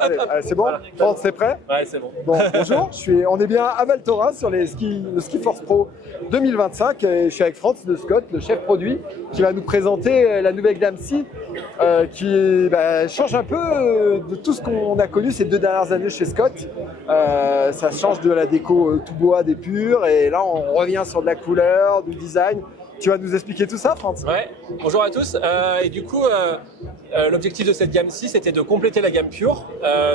Allez, c'est bon. Voilà. Franck, c'est prêt? Ouais, c'est bon. Bon, bonjour, on est bien à Val Thorens sur le Ski Force Pro 2025 et je suis avec Franz de Scott, le chef produit, qui va nous présenter la nouvelle gamme C qui change un peu de tout ce qu'on a connu ces 2 dernières années chez Scott. Ça change de la déco tout bois des purs et là on revient sur de la couleur, du design. Tu vas nous expliquer tout ça, Franz? Ouais, bonjour à tous. Et du coup, l'objectif de cette gamme-ci, c'était de compléter la gamme pure.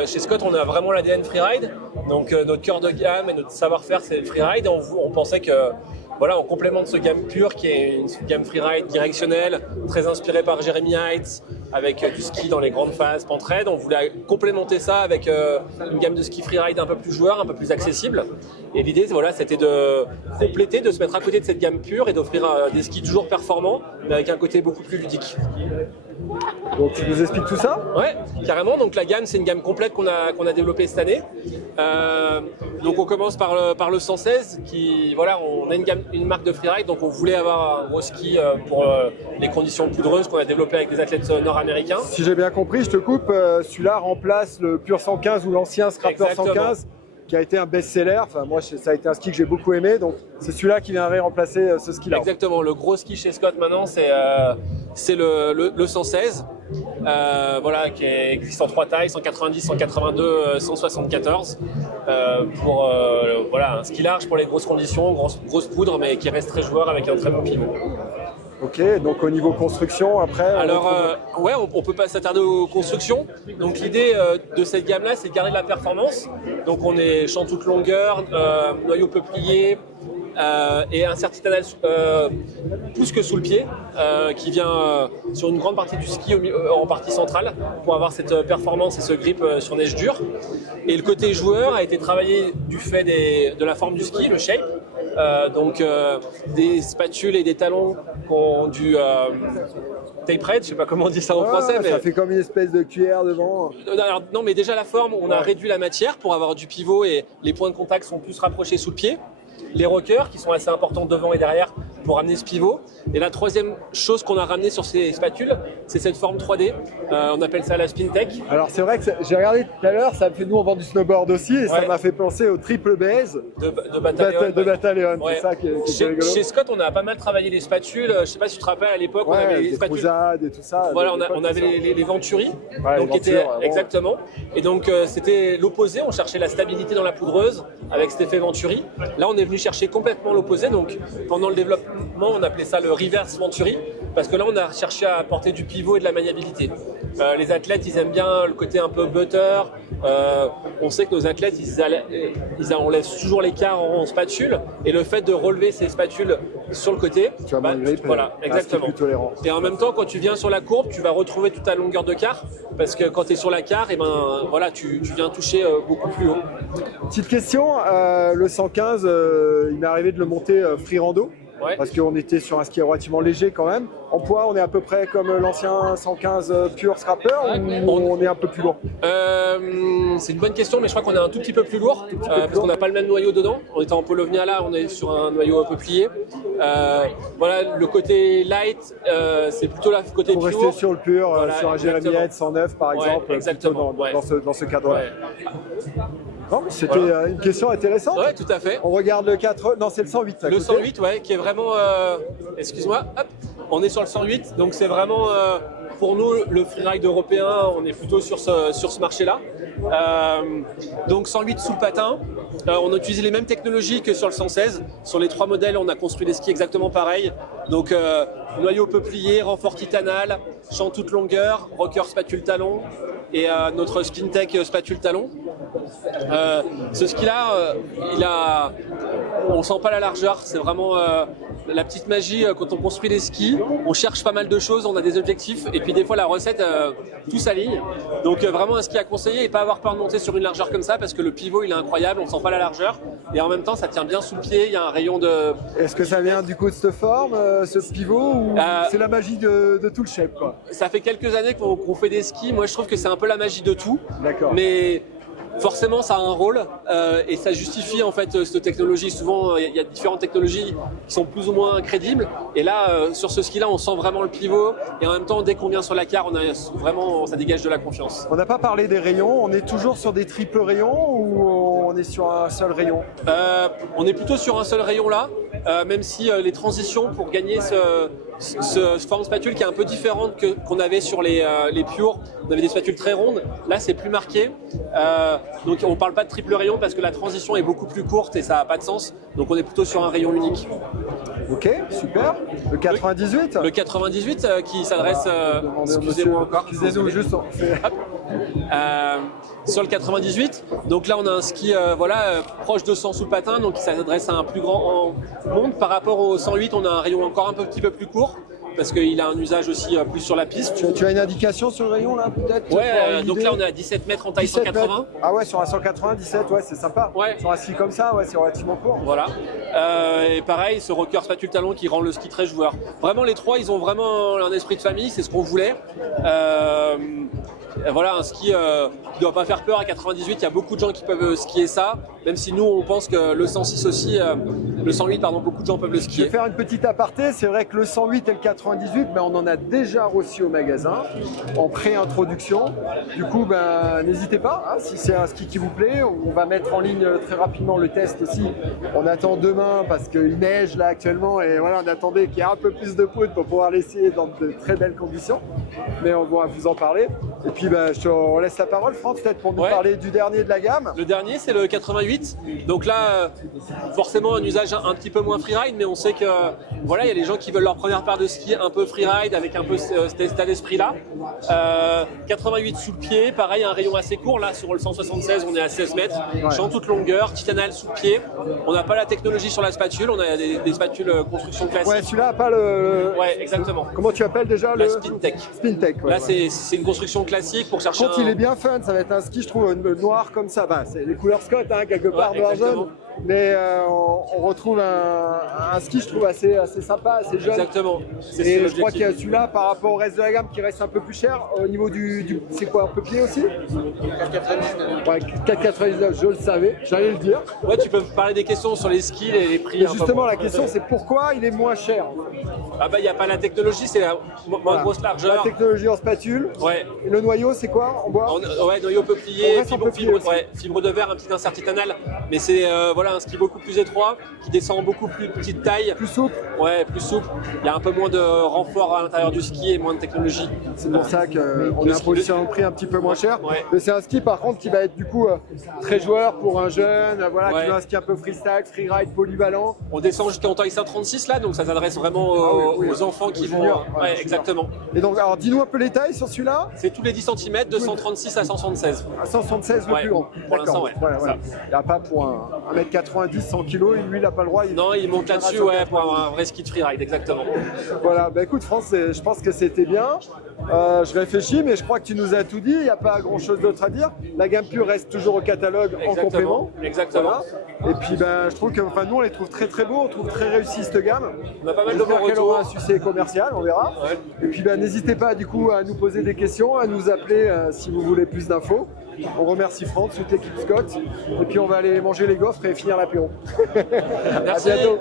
Chez Scott, on a vraiment l'ADN freeride. Donc, notre cœur de gamme et notre savoir-faire, c'est le freeride. On pensait que, voilà, en complément de ce gamme pure, qui est une gamme freeride directionnelle, très inspirée par Jeremy Heights, avec du ski dans les grandes phases, pentraide, on voulait complémenter ça avec une gamme de ski freeride un peu plus joueur, un peu plus accessible. Et l'idée, voilà, c'était de compléter, de se mettre à côté de cette gamme pure et d'offrir des skis toujours performants, mais avec un côté beaucoup plus ludique. Donc tu nous expliques tout ça? Ouais, carrément. Donc la gamme, c'est une gamme complète qu'on a développée cette année. Donc on commence par le 116, qui, voilà, on a une marque de freeride, donc on voulait avoir un gros ski pour les conditions poudreuses qu'on a développé avec des athlètes nord-américains. Si j'ai bien compris, je te coupe, celui-là remplace le Pure 115 ou l'ancien Scrapper 115, qui a été un best-seller. Enfin, moi, ça a été un ski que j'ai beaucoup aimé, donc c'est celui-là qui viendrait remplacer ce ski-là. Exactement. Le gros ski chez Scott maintenant, c'est le 116, voilà, qui existe en 3 tailles, 190, 182, 174, pour voilà, un ski large pour les grosses conditions, grosse poudre, mais qui reste très joueur avec un très bon pivot. Ok, donc au niveau construction, après... Alors, ouais, on peut pas s'attarder aux constructions. Donc l'idée de cette gamme-là, c'est de garder de la performance. Donc on est champ toute longueur, noyau peuplier, et un certitanal plus que sous le pied, qui vient sur une grande partie du ski en partie centrale pour avoir cette performance et ce grip sur neige dure. Et le côté joueur a été travaillé du fait de la forme du ski, le shape. Donc des spatules et des talons qui ont du tape red, je sais pas comment on dit ça en français. Mais ça fait comme une espèce de cuillère devant. Alors, non, mais déjà la forme, on a réduit la matière pour avoir du pivot et les points de contact sont plus rapprochés sous le pied. Les rockers qui sont assez importants devant et derrière pour amener ce pivot. Et la troisième chose qu'on a ramené sur ces spatules, c'est cette forme 3D. On appelle ça la Spin Tech. Alors c'est vrai que j'ai regardé tout à l'heure, ça me fait, nous on vend du snowboard aussi et ça m'a fait penser au triple base de Battalion. Ouais. C'est ça qui est rigolo. Chez Scott, on a pas mal travaillé les spatules. Je sais pas si tu te rappelles à l'époque, on avait les spatules croisades et tout ça. Voilà, on avait les Venturi, ouais, donc exactement. Et donc c'était l'opposé. On cherchait la stabilité dans la poudreuse avec cet effet Venturi. Là, on est venu chercher complètement l'opposé. Donc pendant le développement, on appelait ça le reverse Venturi, parce que là, on a cherché à apporter du pivot et de la maniabilité. Les athlètes, ils aiment bien le côté un peu butter. On sait que nos athlètes, on laisse toujours l'écart en spatule, et le fait de relever ces spatules sur le côté, tu vas voilà, exactement. Et en même temps, quand tu viens sur la courbe, tu vas retrouver toute ta longueur de quart, parce que quand tu es sur la quart, et voilà, tu viens toucher beaucoup plus haut. Petite question, le 115, il m'est arrivé de le monter free rando. Ouais. Parce qu'on était sur un ski relativement léger quand même. En poids, on est à peu près comme l'ancien 115 Pure Scrapper ou on est un peu plus lourd? C'est une bonne question, mais je crois qu'on est un tout petit peu plus lourd parce qu'on n'a pas le même noyau dedans. On était en Polovnia, là, on est sur un noyau peuplier. Voilà, le côté light, c'est plutôt le côté pure. Pour rester sur le pur, voilà, sur un Jeremy Heights 109 par exemple, exactement, dans ce cadre-là. Ouais. C'était une question intéressante. Ouais, tout à fait. On regarde le 4, non, c'est le 108. Le 108, ouais, qui est vraiment, excuse-moi, hop, on est sur le 108, donc c'est vraiment, pour nous, le freeride européen, on est plutôt sur ce marché-là. Donc 108 sous le patin, on a utilisé les mêmes technologies que sur le 116. Sur les 3 modèles, on a construit des skis exactement pareils. Donc noyau peuplier, renfort titanal, champ toute longueur, rocker spatule talon et notre Spin Tech spatule talon. Ce ski-là, on sent pas la largeur, c'est vraiment la petite magie quand on construit des skis. On cherche pas mal de choses, on a des objectifs et puis des fois la recette, tout s'aligne. Donc vraiment un ski à conseiller et pas avoir peur de monter sur une largeur comme ça parce que le pivot il est incroyable, on sent pas la largeur et en même temps ça tient bien sous le pied, il y a un rayon de... Est-ce que ça vient du coup de cette forme, ce pivot ou c'est la magie de tout le shape quoi? Ça fait quelques années qu'on fait des skis, moi je trouve que c'est un peu la magie de tout. D'accord. Mais forcément, ça a un rôle et ça justifie en fait cette technologie. Souvent, il y a différentes technologies qui sont plus ou moins crédibles. Et là, sur ce ski-là, on sent vraiment le pivot. Et en même temps, dès qu'on vient sur la carte, ça dégage de la confiance. On n'a pas parlé des rayons. On est toujours sur des triples rayons ou on est sur un seul rayon? On est plutôt sur un seul rayon là, même si les transitions pour gagner ce forme spatule qui est un peu différente qu'on avait sur les Pure. On avait des spatules très rondes. Là, c'est plus marqué. Donc, on ne parle pas de triple rayon parce que la transition est beaucoup plus courte et ça n'a pas de sens. Donc, on est plutôt sur un rayon unique. Ok, super. Le 98? Le 98 qui s'adresse... excusez-moi encore. Excusez-nous, juste... Sur le 98, donc là on a un ski proche de 100 sous le patin, donc qui s'adresse à un plus grand monde. Par rapport au 108, on a un rayon encore un petit peu plus court, parce qu'il a un usage aussi plus sur la piste. Tu as une indication sur le rayon là peut-être? Ouais, donc là on est à 17 mètres en taille 180. Ah ouais, sur un 180, 17, ouais, c'est sympa. Ouais. Sur un ski comme ça, ouais, c'est relativement court. Voilà. Et pareil, ce rocker spatule talon qui rend le ski très joueur. Vraiment les trois, ils ont vraiment un esprit de famille, c'est ce qu'on voulait. Voilà, un ski qui ne doit pas faire peur à 98, il y a beaucoup de gens qui peuvent skier ça, même si nous on pense que le 106 aussi, le 108 pardon, beaucoup de gens peuvent le skier. Je vais faire une petite aparté, c'est vrai que le 108 et le 98, on en a déjà reçu au magasin en pré-introduction. Du coup, n'hésitez pas, hein, si c'est un ski qui vous plaît, on va mettre en ligne très rapidement le test aussi. On attend demain parce qu'il neige là actuellement et voilà, on attendait qu'il y ait un peu plus de poudre pour pouvoir l'essayer dans de très belles conditions. Mais on va vous en parler. Et puis on laisse la parole, Franck, peut-être pour nous parler du dernier de la gamme. Le dernier, c'est le 88. Donc là, forcément, un usage un petit peu moins freeride, mais on sait que voilà, il y a des gens qui veulent leur première paire de ski un peu freeride avec un peu cet état d'esprit-là. 88 sous le pied, pareil, un rayon assez court. Là, sur le 176, on est à 16 mètres. Champ toute longueur, titanal sous le pied. On n'a pas la technologie sur la spatule, on a des spatules construction classique. Ouais, celui-là n'a pas le... Ouais, exactement. Comment tu appelles déjà la Spintech. Spintech, ouais. Là, c'est une construction classique pour chercher. Il est bien fun, ça va être un ski, je trouve, noir comme ça. C'est les couleurs Scott, hein, quelque part, noir jaune. Mais on retrouve un ski, je trouve, assez sympa, assez jeune. Exactement. Et je crois qu'il y a celui-là par rapport au reste de la gamme qui reste un peu plus cher. Au niveau du c'est quoi, un peu pied aussi? 4,99. Ouais, 4,99, je le savais, j'allais le dire. Ouais, tu peux me parler des questions sur les skis et les prix. Et justement, la question, c'est pourquoi il est moins cher? Ah il n'y a pas la technologie, c'est la moins grosse largeur. La technologie en spatule. Ouais. Et le noyau, c'est quoi en bois? Ouais, noyau peuplier, fibre de verre, un petit insert titanal. Mais c'est un ski beaucoup plus étroit, qui descend en beaucoup plus petite taille. Plus souple? Ouais, plus souple. Il y a un peu moins de renfort à l'intérieur du ski et moins de technologie. C'est pour ça qu'on a un positionnement de prix un petit peu moins cher. Ouais. Mais c'est un ski par contre qui va être du coup très joueur pour un jeune, qui veut un ski un peu freestyle, freeride, polyvalent. On descend jusqu'en taille 136 là, donc ça s'adresse vraiment aux enfants qui vont... Ouais, exactement. Et donc, alors dis-nous un peu les tailles sur celui-là. C'est tous les 10 cm de 136 à 176. À 176 le plus grand. Pour l'instant, ouais. Il n'y a pas pour un 1m90, 100 kg, lui il n'a pas le droit. Non, il monte là-dessus pour avoir un vrai ski de freeride, exactement. Voilà, écoute France, je pense que c'était bien. Je réfléchis, mais je crois que tu nous as tout dit, il n'y a pas grand-chose d'autre à dire. La gamme Pure reste toujours au catalogue en complément. Exactement. Voilà. Et puis je trouve que nous on les trouve très très beaux, on trouve très réussis cette gamme. On a pas mal de bons retours. Aura un succès commercial, on verra. Ouais. Et puis n'hésitez pas du coup à nous poser des questions, à nous appeler si vous voulez plus d'infos. On remercie Franck, toute l'équipe Scott. Et puis on va aller manger les gaufres et finir l'apéro. Merci. À bientôt.